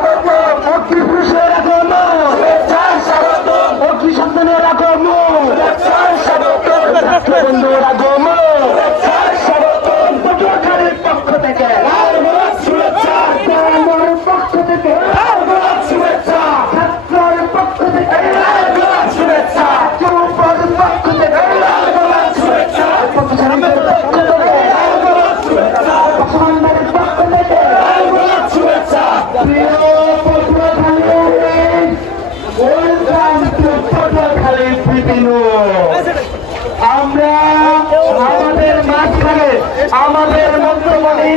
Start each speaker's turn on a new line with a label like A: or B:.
A: স্বাগত মন্ত্রী পুরুষের আগমন মন্ত্রী সন্তানের আমরা আমাদের মাঝখানে আমাদের মধ্যমণি